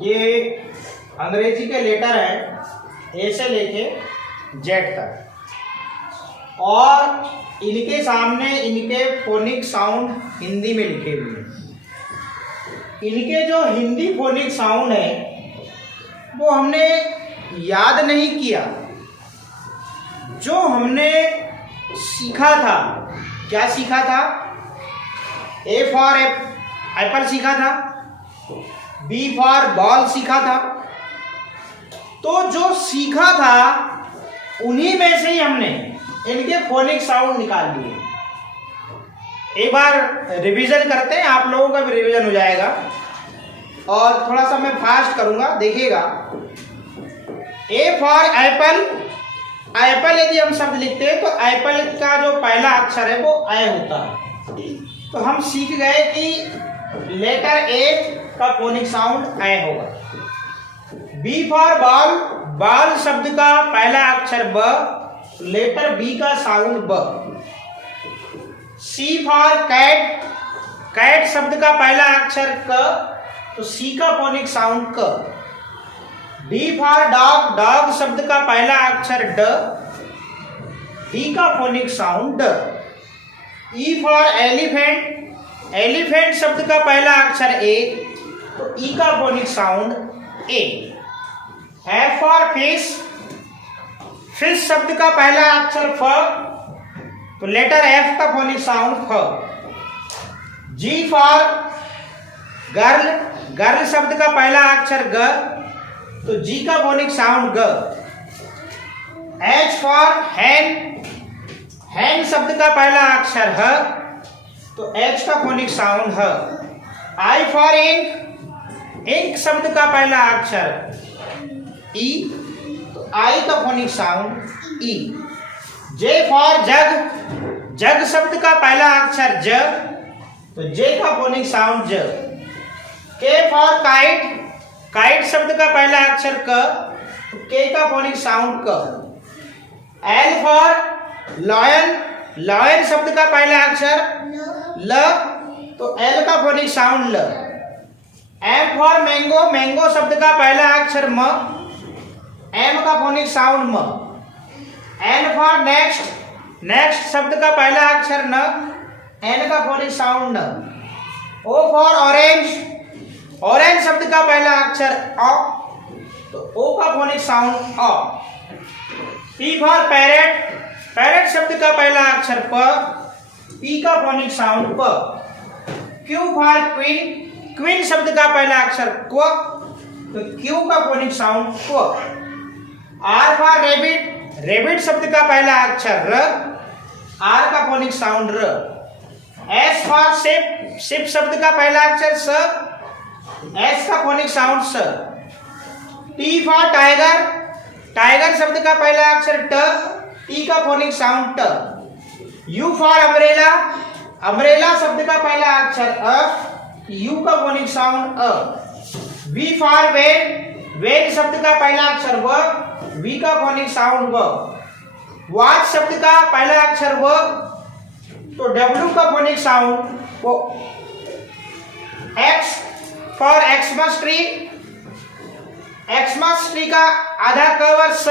ये अंग्रेजी के लेटर हैं ए से लेके जेड तक, और इनके सामने इनके फोनिक साउंड हिंदी में लिखे हुए हैं। इनके जो हिंदी फोनिक साउंड है वो हमने याद नहीं किया, जो हमने सीखा था। क्या सीखा था? ए फॉर एप्पल सीखा था, बी फॉर बॉल सीखा था। तो जो सीखा था उन्हीं में से ही हमने इनके फोनिक साउंड निकाल लिए। एक बार रिवीजन करते हैं, आप लोगों का भी रिवीजन हो जाएगा, और थोड़ा सा मैं फास्ट करूंगा, देखिएगा। ए फॉर एप्पल, एप्पल यदि हम शब्द लिखते हैं तो एप्पल का जो पहला अक्षर है वो ए होता है। तो हम सीख गए कि लेटर ए का फोनिक साउंड ए होगा। बी फॉर बॉल, बॉल शब्द का पहला अक्षर ब, लेटर बी का साउंड ब। सी फॉर कैट, कैट शब्द का पहला अक्षर क, तो सी का फोनिक साउंड क। डी फॉर डॉग, डॉग शब्द का पहला अक्षर ड, डी का फोनिक साउंड ड। ई फॉर एलिफेंट, एलिफेंट शब्द का पहला अक्षर ए, तो ई का phonic sound A. F for fish, fish शब्द का पहला अक्षर फ, तो लेटर एफ का फोनिक साउंड फ। जी फॉर गर्ल, गर्ल शब्द का पहला अक्षर ग, तो जी का फोनिक साउंड ग। एच फॉर हैन, हैन शब्द का पहला अक्षर ह, तो एच का फोनिक साउंड ह। आई फॉर इंक, इंक शब्द का पहला अक्षर ई, तो आई का phonic sound E. J for jug, jug शब्द का पहला अक्षर ज, तो जे का फोनिक साउंड ज। के फॉर काइट, काइट शब्द का पहला अक्षर क, तो के का फोनिक साउंड क। एल फॉर लॉयन, लॉयन शब्द का पहला अक्षर ल, तो एल का फोनिक साउंड ल। एम फॉर मैंगो, मैंगो शब्द का पहला अक्षर म, एम का फोनिक साउंड म। एन फॉर नेक्स्ट, नेक्स्ट शब्द का पहला अक्षर न, एन का फोनिक साउंड न। ओ फॉर ऑरेंज, ऑरेंज शब्द का पहला अक्षर अ, तो ओ का फोनिक साउंड अ। पी फॉर पैरेट, पैरेट शब्द का पहला अक्षर प, पी का फोनिक साउंड प। क्यू फॉर क्वीन, क्वीन शब्द का पहला अक्षर क्व, तो क्यू का फोनिक साउंड क्व। आर फॉर रेबिट, रेबिट शब्द का पहला अक्षर र, आर का फोनिक साउंड र। एस फॉर शिप, शिप शब्द का पहला अक्षर स, एस का फोनिक साउंड स। टी फॉर टाइगर, टाइगर शब्द का पहला अक्षर ट, टी का फोनिक साउंड ट। यू फॉर अम्ब्रेला, अम्ब्रेला शब्द का पहला अक्षर अ, यू का फोनिक साउंड अ। वी फॉर वेन, वेन शब्द का पहला अक्षर व, वी का फोनिक साउंड व। वॉच शब्द का पहला अक्षर व, तो डब्ल्यू का फोनिक साउंड वो। X for Xmas tree, Xmas tree का आधा क और स,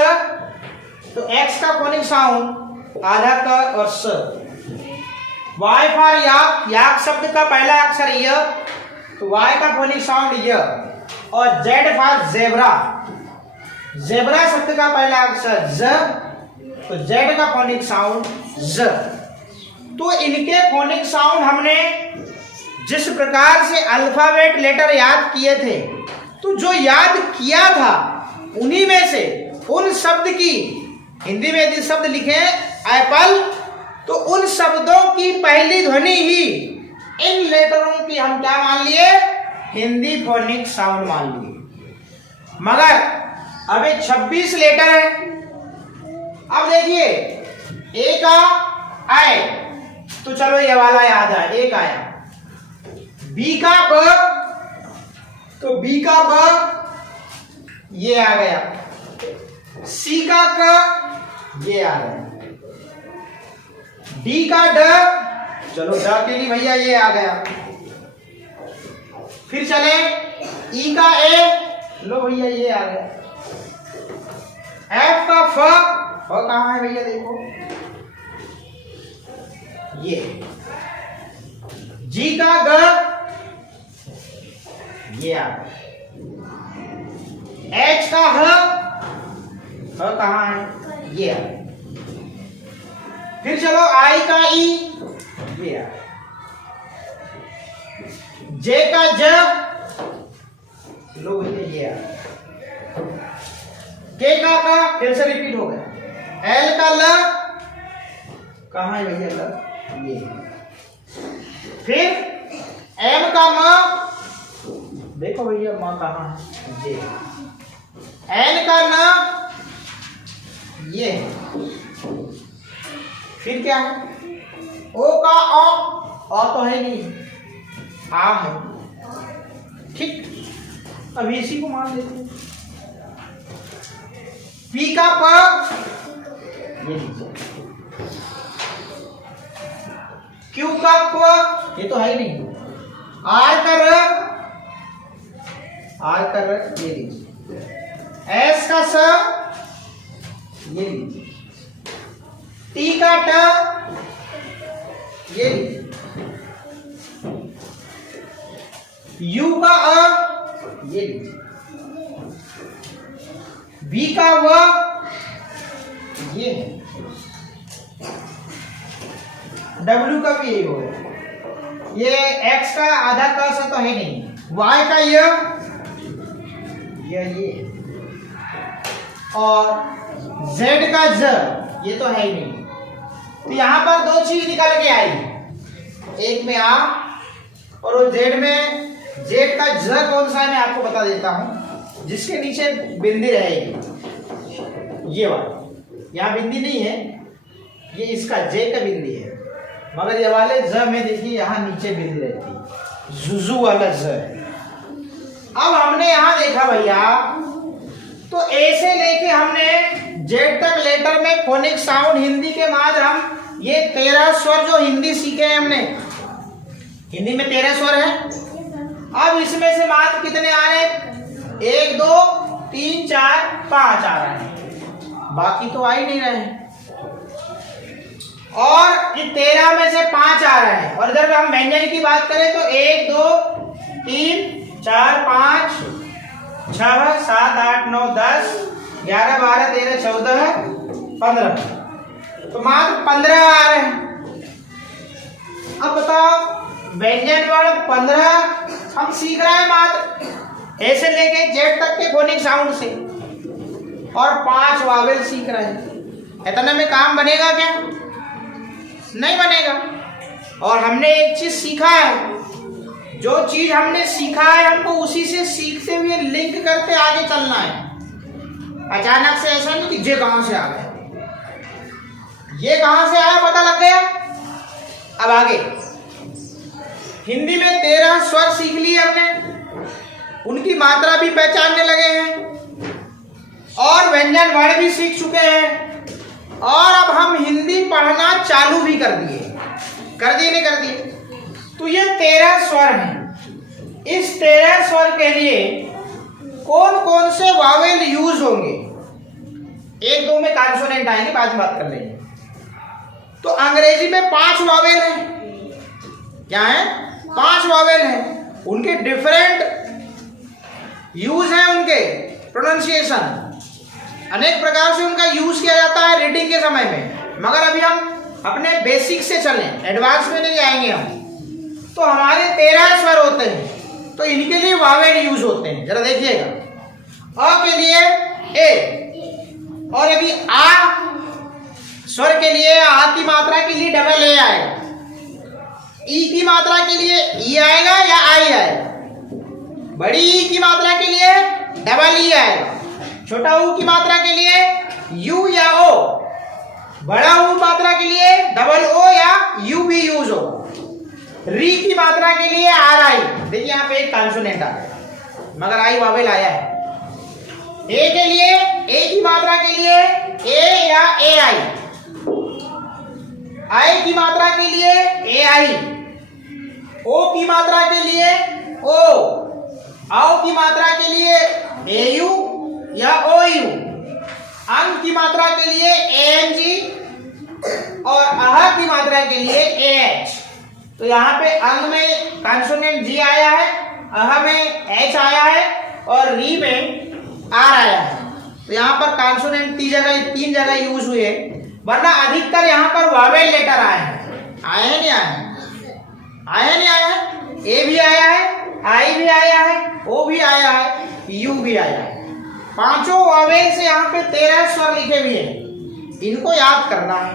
तो एक्स का फोनिक साउंड आधा क और स। वाई फॉर याक, याक शब्द का पहला अक्षर य, तो वाई का फोनिक साउंड य। और जेड फॉर जेब्रा, जेब्रा शब्द का पहला अक्षर ज, तो जेड का फोनिक साउंड ज। तो इनके फोनिक साउंड हमने जिस प्रकार से अल्फाबेट लेटर याद किए थे, तो जो याद किया था उन्हीं में से उन शब्द की हिंदी में यदि शब्द लिखे एप्पल, तो उन शब्दों की पहली ध्वनि ही इन लेटरों की हम क्या मान लिए? हिंदी फोनिक साउंड मान लिए। मगर अभी 26 लेटर है। अब देखिए ए का आए तो चलो ये वाला याद है, एक आया। बी का ब, तो बी का ब ये आ गया। सी का क ये आ गया। डी का ड, चलो ड के लिए भैया ये आ गया। फिर चले ई का ए, लो भैया ये आ गया। एफ का फ कहाँ है भैया, देखो ये। जी का ग ये आ गया। एच का ह कहाँ है, ये आ गया। फिर चलो आई का ई ये आ गया। जे का ज लो भैया ये आ गया। के का फिर से रिपीट हो गया। एल का ल कहाँ है भैया, ल ये। फिर एम का म देखो भैया म कहाँ है, जे। एन का न ये। फिर क्या है, ओ का अ तो है नहीं, आ है। ठीक, अभी इसी को मान लेते हैं। पी का प ये लीजिए। क्यू का प ये तो है ही नहीं। आर का र ये लीजिए। एस का स ये लीजिए। टी का ट ये लीजिए। यू का अ ये लीजिए। बी का व ये है। डब्ल्यू का भी यही होगा। ये एक्स का आधा का सा तो है नहीं। वाई का ये और जेड का ज ये तो है ही नहीं। तो यहां पर दो चीज निकल के आई, एक में आ और वो जेड में। जेड का ज कौन सा है मैं आपको बता देता हूं, जिसके नीचे बिंदी रहेगी ये वाला। यहाँ बिंदी नहीं है, ये इसका जे का बिंदी है, मगर ये वाले ज में देखिए यहाँ नीचे बिंदी रहती है, जुजू वाला ज है। अब हमने यहाँ देखा भैया, तो ए से लेके हमने जेड तक लेटर में फोनिक साउंड हिंदी के मात्र हम ये 13 स्वर जो हिंदी सीखे हैं हमने। हिंदी में 13 स्वर है। अब इसमें से मात्र कितने आ रहे हैं, 1 2 3 4 5 आ रहे हैं, बाकी तो आ ही नहीं रहे हैं। और ये 13 में से 5 आ रहे हैं। और अगर हम व्यंजन की बात करें तो 1 2 3 4 5 6 7 8 9 10 11 12 13 14 15, तो मात्र 15 आ रहे हैं। अब बताओ, व्यंजन वर्ण 15 हम सीख रहे हैं मात्र ए से लेके जेड तक के फोनिक साउंड से, और 5 वावेल सीख रहे हैं। इतने में काम बनेगा क्या, नहीं बनेगा। और हमने एक चीज सीखा है, जो चीज हमने सीखा है हमको उसी से सीखते हुए लिंक करते आगे चलना है। अचानक से ऐसा नहीं कि ये कहां से आ गया, ये कहां से आया पता लग गया। अब आगे हिंदी में 13 स्वर सीख लिए हमने, उनकी मात्रा भी पहचानने लगे हैं, और व्यंजन वर्ण भी सीख चुके हैं, और अब हम हिंदी पढ़ना चालू भी कर दिए नहीं कर दिए। तो ये 13 स्वर हैं। इस 13 स्वर के लिए कौन कौन से वावेल यूज होंगे, 1 2 में कॉन्सोनेंट आएंगे, बाद में बात कर लेंगे। तो अंग्रेजी में 5 वावेल हैं। क्या है, 5 वावेल हैं। उनके डिफरेंट यूज हैं, उनके प्रोनाउंसिएशन अनेक प्रकार से उनका यूज किया जाता है रीडिंग के समय में। मगर अभी हम अपने बेसिक से चलें, एडवांस में नहीं जाएंगे हम। तो हमारे 13 स्वर होते हैं, तो इनके लिए वावेल यूज होते हैं। जरा देखिएगा, अ के लिए ए, और यदि आ स्वर के लिए आ की मात्रा के लिए डबल ए आएगा, ई की मात्रा के लिए ई आएगा या आई आएगा, बड़ी ई की मात्रा के लिए डबल ई आएगा, छोटा ऊ की मात्रा के लिए यू या ओ, बड़ा ऊ मात्रा के लिए डबल ओ या यू भी यूज हो, री की मात्रा के लिए आर आई। देखिए यहाँ पे एक कॉन्सोनेंट आ गया, मगर आई वावेल आया है। ए के लिए ए की मात्रा के लिए ए या ए आई की मात्रा के लिए ए आई, ओ की मात्रा के लिए ओ, आओ की मात्रा के लिए AU या OU। अंग की मात्रा के लिए ANG और अह की मात्रा के लिए AH। तो यहाँ पे अंग में कॉन्सोनेंट G आया है, अह में H आया है और री में R आया है। तो यहाँ पर कॉन्सोनेंट तीन जगह यूज हुए, वरना अधिकतर यहाँ पर वॉवेल लेटर आए हैं। आए हैं नहीं आए हैं? आया नहीं आया है? ए भी आया है, आई भी आया है, ओ भी आया है, यू भी आया है। पांचों वॉवेल से यहाँ पे 13 स्वर लिखे हुए हैं, इनको याद करना है।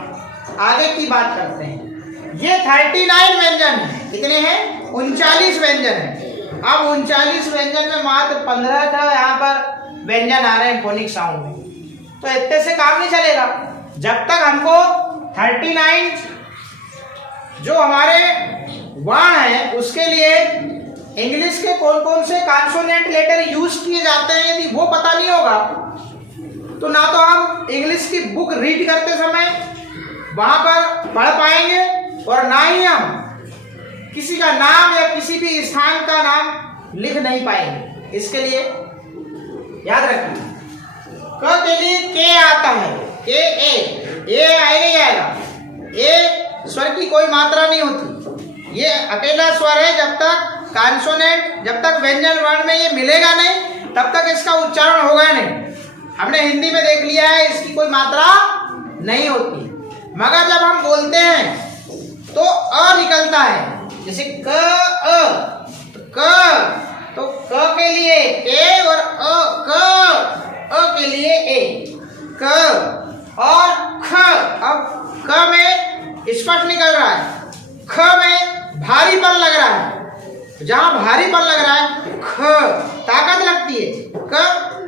आगे की बात करते हैं। ये 39 व्यंजन है। कितने हैं? 39 व्यंजन है। अब 39 व्यंजन में मात्र 15 का यहाँ पर व्यंजन आ रहे हैं फोनिक साउंड में, तो इतने से काम नहीं चलेगा। जब तक हमको 39 जो हमारे वर्ण है उसके लिए इंग्लिश के कौन कौन से कॉन्सोनेंट लेटर यूज किए जाते हैं यदि वो पता नहीं होगा, तो ना तो हम इंग्लिश की बुक रीड करते समय वहां पर पढ़ पाएंगे और ना ही हम किसी का नाम या किसी भी स्थान का नाम लिख नहीं पाएंगे। इसके लिए याद रखिए, क के लिए के आता है, के ए आएगा ही आएगा। ए स्वर की कोई मात्रा नहीं होती, ये अकेला स्वर है। जब तक कॉन्सोनेंट, जब तक व्यंजन वर्ण में ये मिलेगा नहीं तब तक इसका उच्चारण होगा नहीं। हमने हिंदी में देख लिया है इसकी कोई मात्रा नहीं होती, मगर जब हम बोलते हैं तो अ निकलता है। जैसे क अ, तो क के लिए ए और अ के लिए ए, क और ख। अब क में स्पष्ट निकल रहा है, ख में भारीपन लग रहा है। जहां भारीपन लग रहा है ख ताकत लगती है, क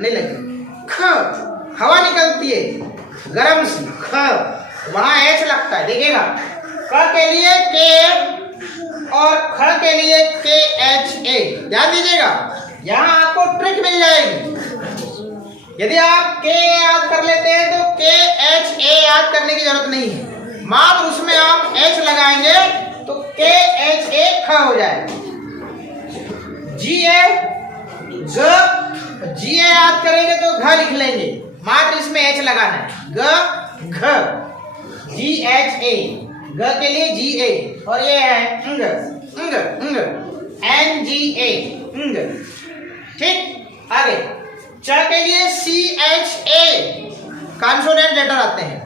नहीं लगती। ख हवा निकलती है गरम सी, ख वहां एच लगता है। देखिएगा, क के लिए के और ख के लिए के एच ए। ध्यान दीजिएगा, यहाँ आपको ट्रिक मिल जाएगी। यदि आप के याद कर लेते हैं तो के एच ए याद करने की जरूरत नहीं है, मात्र उसमें आप एच लगाएंगे तो के एच ए ख हो जाएगा। जी ए याद करेंगे तो घ लिख लेंगे, मात्र इसमें एच लगाना है। ग घ, जी एच ए, ग के लिए जी ए और ये है अंग, अंग अंग, एन जी ए अंग। ठीक, आगे च के लिए C H A consonant letter आते हैं,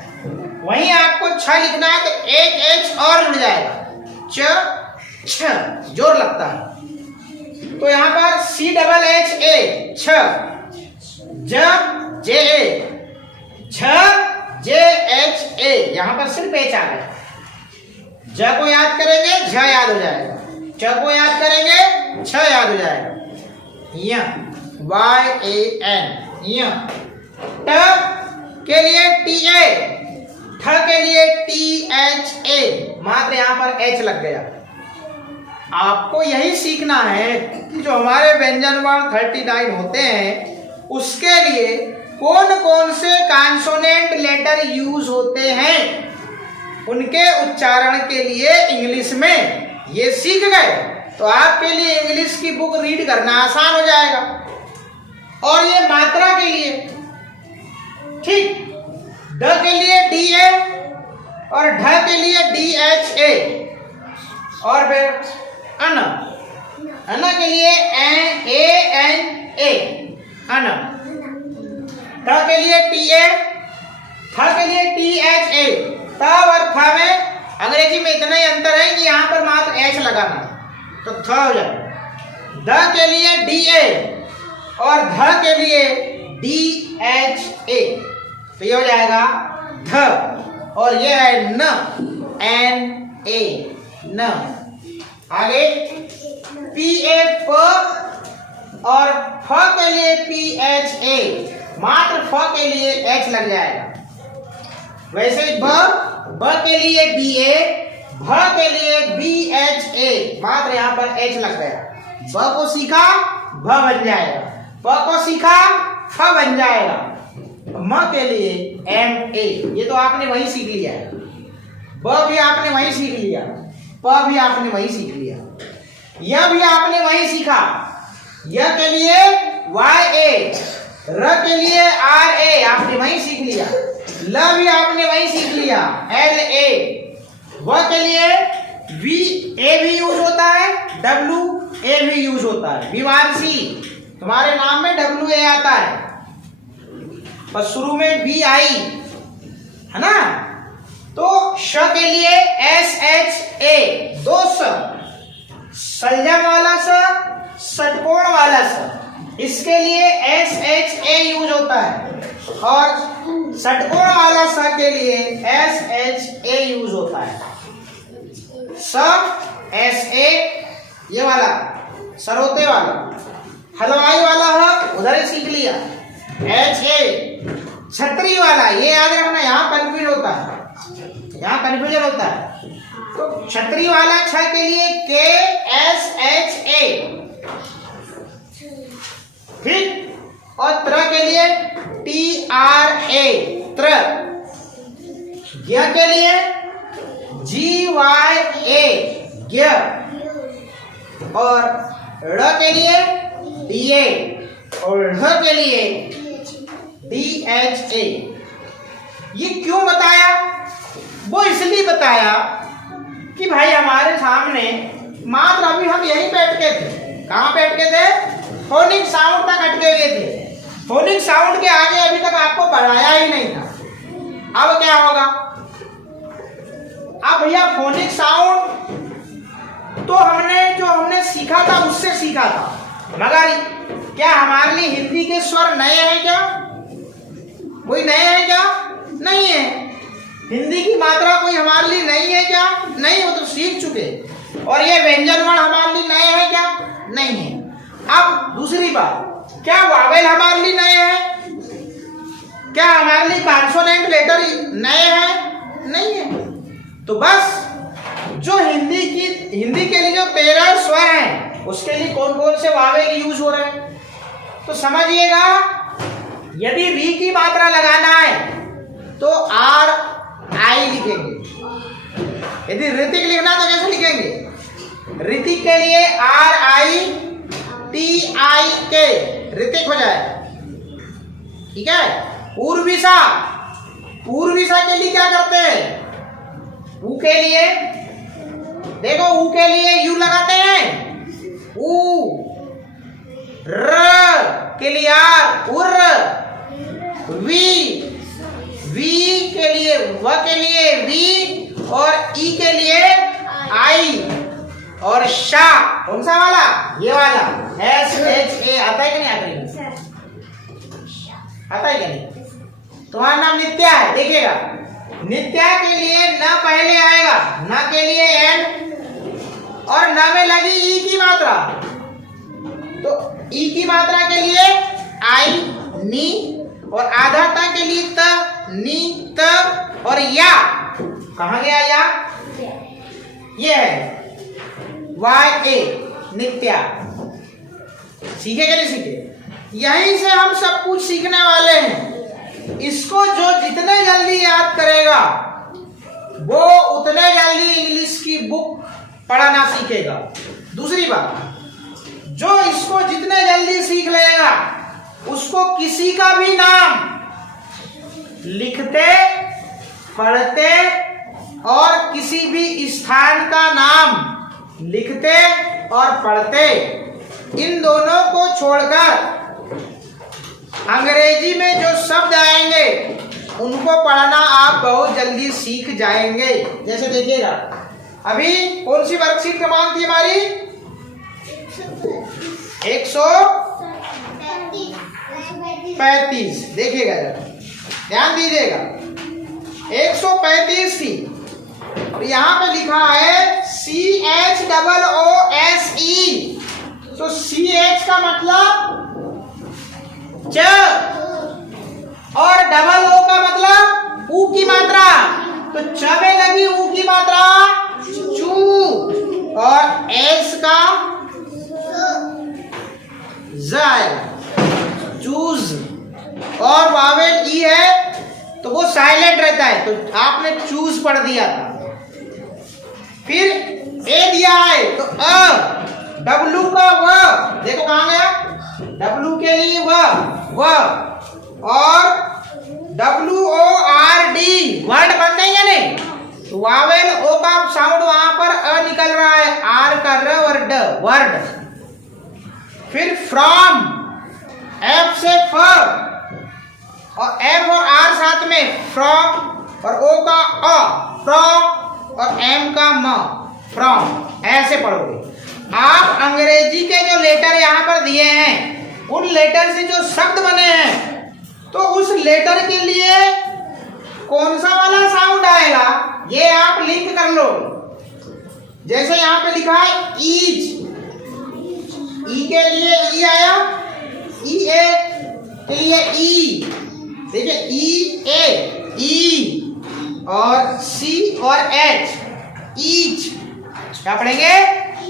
वहीं आपको छ लिखना है तो एक एच और जुड़ जाएगा, च छ जोर लगता है। तो यहाँ पर सी डबल एच ए छ, ज जे ए, छ जे एच ए, यहाँ पर सिर्फ एच आ गया। ज को याद करेंगे झ याद हो जाएगा, च को याद करेंगे छ याद हो जाएगा। वाई ए एन, ट के लिए टी ए, ठ के लिए टी एच ए, मात्र यहाँ पर एच लग गया। आपको यही सीखना है कि जो हमारे व्यंजन वर्ण 39 होते हैं उसके लिए कौन कौन से कॉन्सोनेंट लेटर यूज होते हैं, उनके उच्चारण के लिए इंग्लिश में ये सीख गए तो आपके लिए इंग्लिश की बुक रीड करना आसान हो जाएगा। और ये मात्रा के लिए, ठीक, ड के लिए डी ए और ढ के लिए डी एच ए, और फिर अन, अन के लिए ए एन ए, अन। ट के लिए टी ए, थ के लिए टी एच ए। त और थ में अंग्रेजी में इतना ही अंतर है कि यहाँ पर मात्र एच लगाना तो थ हो जाए। द के लिए डी ए और ध के लिए डी एच ए, तो ये हो जाएगा ध, और ये है न, एन ए, न। आगे पी ए प और फ के लिए पी एच ए, मात्र फ के लिए एच लग जाएगा। वैसे ब के लिए बी ए, भ के लिए बी एच ए, मात्र यहाँ पर एच लग गया। ब को सीखा भ बन जाएगा, प को सीखा फ बन जाएगा। म के लिए एम ए, ये तो आपने वही सीख लिया है। ब भी आपने वही सीख लिया, प भी आपने वही सीख लिया, यह भी आपने वही सीखा। यह के लिए वाई ए, र के लिए आर ए आपने वहीं सीख लिया, ल भी आपने वहीं सीख लिया, एल ए। व के लिए वी ए भी यूज होता है, डब्ल्यू ए भी यूज होता है। विवांशी तुम्हारे नाम में डब्ल्यू ए आता है, पर शुरू में बी आई है ना। तो श के लिए एस एच ए, दो स, संलग्न वाला स, षटकोण वाला स, इसके लिए एस एच ए यूज होता है, और षटकोण वाला स के लिए एस एच ए यूज होता है। स एस ए ये वाला, सरोते वाला, हलवाई वाला है उधर ही सीख लिया, एच ए। छतरी वाला ये याद रखना, यहाँ कंफ्यूज होता है, यहाँ कंफ्यूजन होता है। तो छतरी वाला छ के लिए के एस एच ए, ठीक। और त्र के लिए टी आर ए, त्र। य के लिए जी वाई ए, ज्ञ। और ड़ के लिए डी ए, और ढ के लिए डी एच ए। ये क्यों बताया? वो इसलिए बताया कि भाई हमारे सामने मात्र अभी हम यहीं बैठ के थे। कहाँ बैठ के थे? फोनिक साउंड तक अटके हुए थे। फोनिक साउंड के आगे अभी तक आपको पढ़ाया ही नहीं था। अब क्या होगा? अब भैया फोनिक साउंड तो हमने सीखा था, उससे सीखा था, मगर क्या हमारे लिए हिंदी के स्वर नए हैं क्या? कोई नए हैं क्या? नहीं है। हिंदी की मात्रा कोई हमारे लिए नहीं है क्या? नहीं, वो तो सीख चुके। और ये व्यंजन वर्ण हमारे लिए नए हैं क्या? नहीं है। अब दूसरी बात, क्या वावेल हमारे लिए नए हैं? क्या हमारे लिए कॉन्सोनेंट लेटर नए हैं? नहीं है। तो बस जो हिंदी के लिए जो 13 स्वर हैं, उसके लिए कौन कौन से वावेल यूज हो रहे हैं? तो समझिएगा, यदि री की मात्रा लगाना है तो आर आई लिखेंगे। यदि ऋतिक लिखना तो कैसे लिखेंगे? ऋतिक के लिए आर आई टी आई के, ऋतिक हो जाए, ठीक है। उर्विशा, उर्विशा के लिए क्या करते हैं? ऊ के लिए देखो, ऊ के लिए यू लगाते हैं, ऊ। र के लिए आर, उर। वी के लिए, व के लिए वी, और ई के लिए आई। और शा कौन सा वाला? ये वाला, एस एच ए। आता है कि नहीं? आता है, आता है कि नहीं? तुम्हारा नाम नित्या है, देखिएगा, नित्या के लिए न पहले आएगा, न के लिए एन, और न में लगी ई की मात्रा, तो ई की मात्रा के लिए आई नी, और आधाता के लिए त नी त, और या कहाँ गया? या ये है वाई ए, नित्या। सीखे कि नहीं सीखे? यहीं से हम सब कुछ सीखने वाले हैं। इसको जो जितने जल्दी याद करेगा वो उतने जल्दी इंग्लिश की बुक पढ़ना सीखेगा। दूसरी बात, जो इसको जितने जल्दी सीख लेगा उसको किसी का भी नाम लिखते, पढ़ते, और किसी भी स्थान का नाम लिखते और पढ़ते, इन दोनों को छोड़कर अंग्रेजी में जो शब्द आएंगे उनको पढ़ना आप बहुत जल्दी सीख जाएंगे। जैसे देखिएगा, अभी कौन सी वर्कशीट क्रमांक थी हमारी? 135। देखिएगा जरा, ध्यान दीजिएगा, 135 थी। और यहाँ पे लिखा है CHOOSE। तो CH का मतलब च, और डबल O का मतलब ऊ की मात्रा। तो च में लगी ऊ की मात्रा चू, और एस का चूज, और वावेल ई है तो वो साइलेंट रहता है, तो आपने चूज पढ़ दिया था। फिर ए दिया है तो अ, डब्लू का व, देखो कहां गया? W के लिए व और WORD वर्ड बन गई है नहीं, तो वावेल ओ का साउंड वहां पर अ निकल रहा है, आर का र और ड वर्ड। फिर फ्रॉम, एफ से फ और एफ और आर साथ में फ्रॉम और ओ का अ फ्रॉम और एम का म फ्रॉम, ऐसे पढ़ोगे आप। अंग्रेजी के जो लेटर यहाँ पर दिए हैं उन लेटर से जो शब्द बने हैं तो उस लेटर के लिए कौन सा वाला साउंड आएगा ये आप लिंक कर लो। जैसे यहाँ पे लिखा है ईज, ई के लिए ई आया, ई ए के लिए ई, देखिए ई ए ई और सी और एच, ईच। क्या पढ़ेंगे?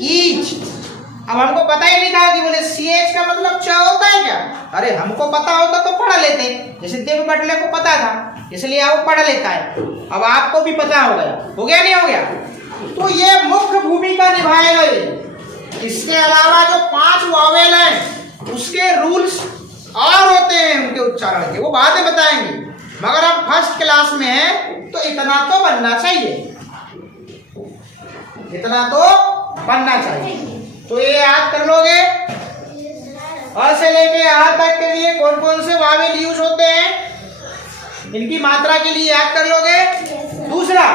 ईच। अब हमको पता ही नहीं था कि बोले सी एच का मतलब च होता है क्या? अरे हमको पता होता तो पढ़ लेते, जैसे देव बटले को पता था इसलिए वो पढ़ लेता है। अब आपको भी पता हो गया नहीं हो गया? तो ये मुख्य भूमिका निभाएगा ये। इसके अलावा जो 5 वावेल हैं उसके रूल्स और होते हैं उनके उच्चारण के, वो बाद में बताएंगे, मगर अब फर्स्ट क्लास में है तो इतना तो बनना चाहिए, इतना तो बनना चाहिए। तो ये याद कर लोगे। अ से लेके आ तक के लिए कौन कौन से वावेल यूज होते हैं इनकी मात्रा के लिए याद कर लोगे। दूसरा,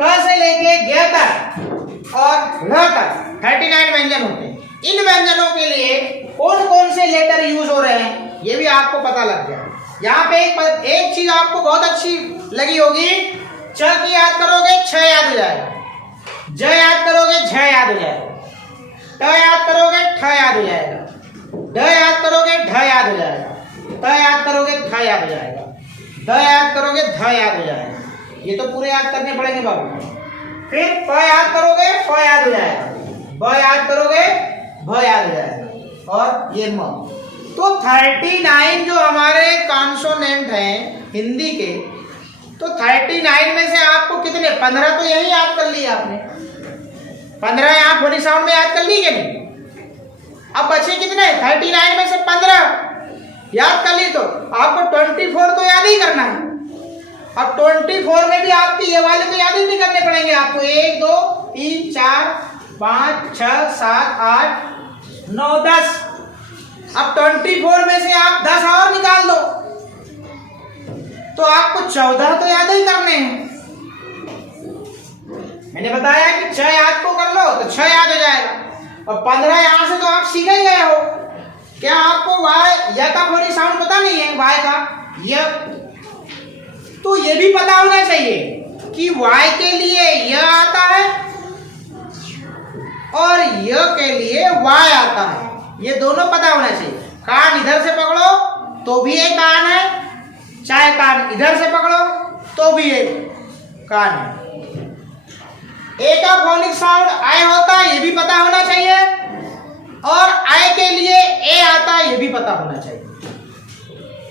क से लेके ग तक और ल तक 39 व्यंजन होते हैं। इन व्यंजनों के लिए कौन कौन से लेटर यूज हो रहे हैं ये भी आपको पता लग गया। यहाँ पे एक चीज आपको बहुत अच्छी लगी होगी, च की याद करोगे छ याद हो जाएगा, ज याद करोगे झ याद हो जाएगा, ट याद करोगे ठ याद हो जाएगा, ड याद करोगे ढ याद हो जाएगा, त याद करोगे थ याद हो जाएगा, द याद करोगे ध याद हो जाएगा। ये तो पूरे याद करने पड़ेंगे बाबू। फिर प याद करोगे फ याद हो जाएगा, ब याद करोगे भ याद हो जाएगा और ये म। तो 39 जो हमारे कॉन्सोनेंट हैं हिंदी के, तो 39 में से आपको कितने 15 तो यही याद कर लिए आपने, 15 यहाँ फोनिक साउंड में याद कर ली कि नहीं? अब बचे कितने? 39 में से 15 याद कर ली, तो आपको 24 तो याद ही करना है। अब 24 में भी आपके ये वाले तो याद ही नहीं करने पड़ेंगे आपको, 1 2 3 4 5 6 7 8 9 10। अब 24 में से आप 10 और निकाल दो तो आपको 14 तो याद ही करने हैं। मैंने बताया कि 6 याद को कर लो तो 6 याद हो जाएगा, और 15 यहां से तो आप सीख ही गए हो। क्या आपको वाय या का फोनिक साउंड पता नहीं है? वाय का य, तो ये भी पता होना चाहिए कि वाय के लिए य आता है और य के लिए वाय आता है, ये दोनों पता होना चाहिए। कान इधर से पकड़ो तो भी एक कान है, चाहे कान इधर से पकड़ो तो भी एक कान है। ए का फोनिक साउंड आय होता है ये भी पता होना चाहिए, और आय के लिए ए आता है ये भी पता होना चाहिए।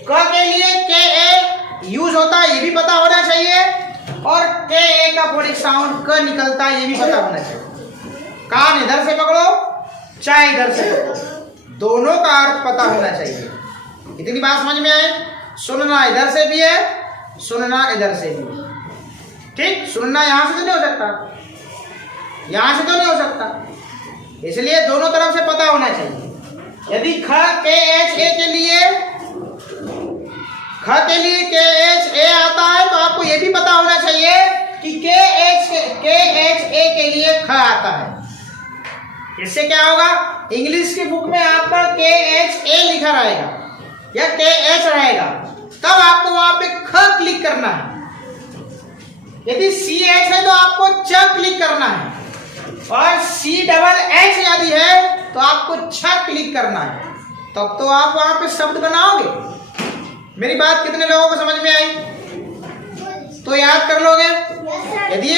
क के लिए के ए यूज होता है ये भी पता होना चाहिए, और के ए का फोनिक साउंड क निकलता है ये भी पता होना चाहिए। कान इधर से पकड़ो चाहे इधर से पकड़ो, दोनों का अर्थ पता होना चाहिए। इतनी बात समझ में आए? सुनना इधर से भी है, सुनना इधर से भी है। ठीक, सुनना यहां से तो नहीं हो सकता, यहां से तो नहीं हो सकता, इसलिए दोनों तरफ से पता होना चाहिए। यदि ख के एच ए के लिए के एच ए आता है तो आपको यह भी पता होना चाहिए कि के एच ए के लिए ख आता है। इससे क्या होगा? इंग्लिश की बुक में आपका के एच ए लिखा रहेगा या के एच रहेगा, तब आपको वहां पे ख क्लिक करना है। यदि सी एच है तो आपको च क्लिक करना है, और सी डबल एच यदि है तो आपको छ क्लिक करना है, तब तो आप वहां पे शब्द बनाओगे। मेरी बात कितने लोगों को समझ में आई? तो याद कर लोगे। यदि